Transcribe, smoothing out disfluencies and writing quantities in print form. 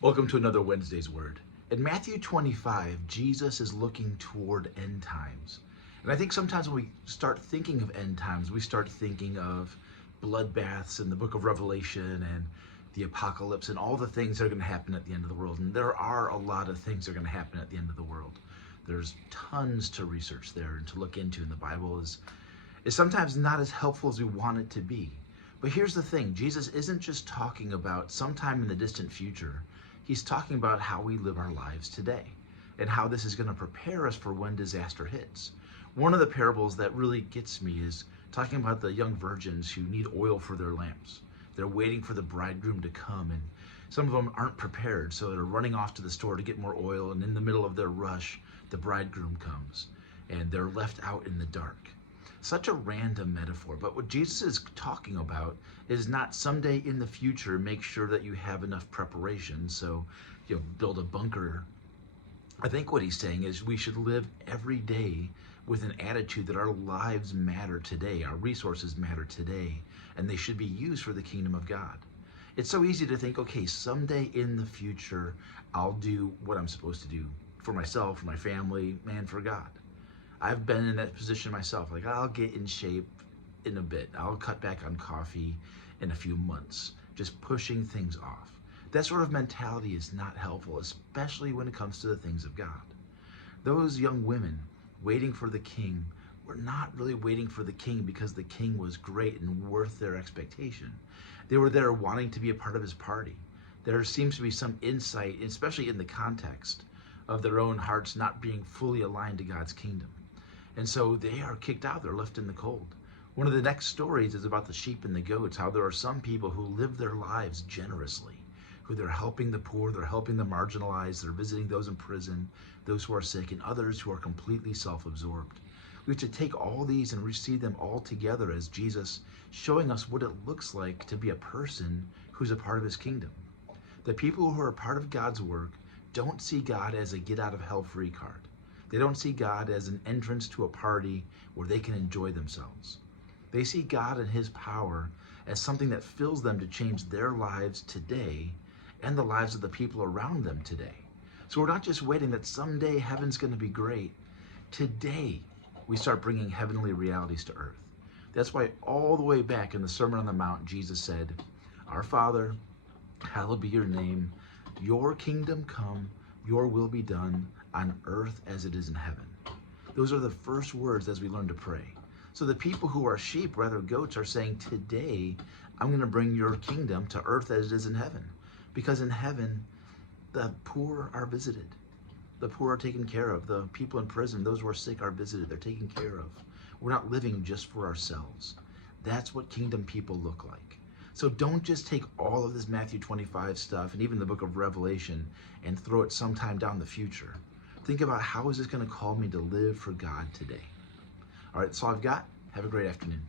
Welcome to another Wednesday's Word. In Matthew 25, Jesus is looking toward end times. And I think sometimes when we start thinking of end times, we start thinking of bloodbaths in the book of Revelation and the apocalypse and all the things that are going to happen at the end of the world. And there are a lot of things that are going to happen at the end of the world. There's tons to research there and to look into, and the Bible is sometimes not as helpful as we want it to be. But here's the thing, Jesus isn't just talking about sometime in the distant future. He's talking about how we live our lives today and how this is going to prepare us for when disaster hits. One of the parables that really gets me is talking about the young virgins who need oil for their lamps. They're waiting for the bridegroom to come, and some of them aren't prepared, so they're running off to the store to get more oil, and in the middle of their rush, the bridegroom comes, and they're left out in the dark. Such a random metaphor, but what Jesus is talking about is not someday in the future make sure that you have enough preparation, so build a bunker. I think what he's saying is we should live every day with an attitude that our lives matter today, our resources matter today, and they should be used for the kingdom of God. It's so easy to think, okay, someday in the future, I'll do what I'm supposed to do for myself, for my family, and for God. I've been in that position myself. Like, I'll get in shape in a bit. I'll cut back on coffee in a few months, just pushing things off. That sort of mentality is not helpful, especially when it comes to the things of God. Those young women waiting for the king were not really waiting for the king because the king was great and worth their expectation. They were there wanting to be a part of his party. There seems to be some insight, especially in the context of their own hearts not being fully aligned to God's kingdom. And so they are kicked out. They're left in the cold. One of the next stories is about the sheep and the goats, how there are some people who live their lives generously, who they're helping the poor, they're helping the marginalized, they're visiting those in prison, those who are sick, and others who are completely self-absorbed. We have to take all these and receive them all together as Jesus showing us what it looks like to be a person who's a part of his kingdom. The people who are a part of God's work don't see God as a get-out-of-hell-free card. They don't see God as an entrance to a party where they can enjoy themselves. They see God and his power as something that fills them to change their lives today and the lives of the people around them today. So we're not just waiting that someday heaven's going to be great. Today, we start bringing heavenly realities to earth. That's why all the way back in the Sermon on the Mount, Jesus said, "Our Father, hallowed be your name. Your kingdom come, your will be done on earth as it is in heaven." Those are the first words as we learn to pray. So the people who are sheep, rather goats, are saying, today, I'm going to bring your kingdom to earth as it is in heaven. Because in heaven, the poor are visited. The poor are taken care of. The people in prison, those who are sick, are visited. They're taken care of. We're not living just for ourselves. That's what kingdom people look like. So don't just take all of this Matthew 25 stuff and even the book of Revelation and throw it sometime down the future. Think about, how is this going to call me to live for God today? All right, that's all I've got. Have a great afternoon.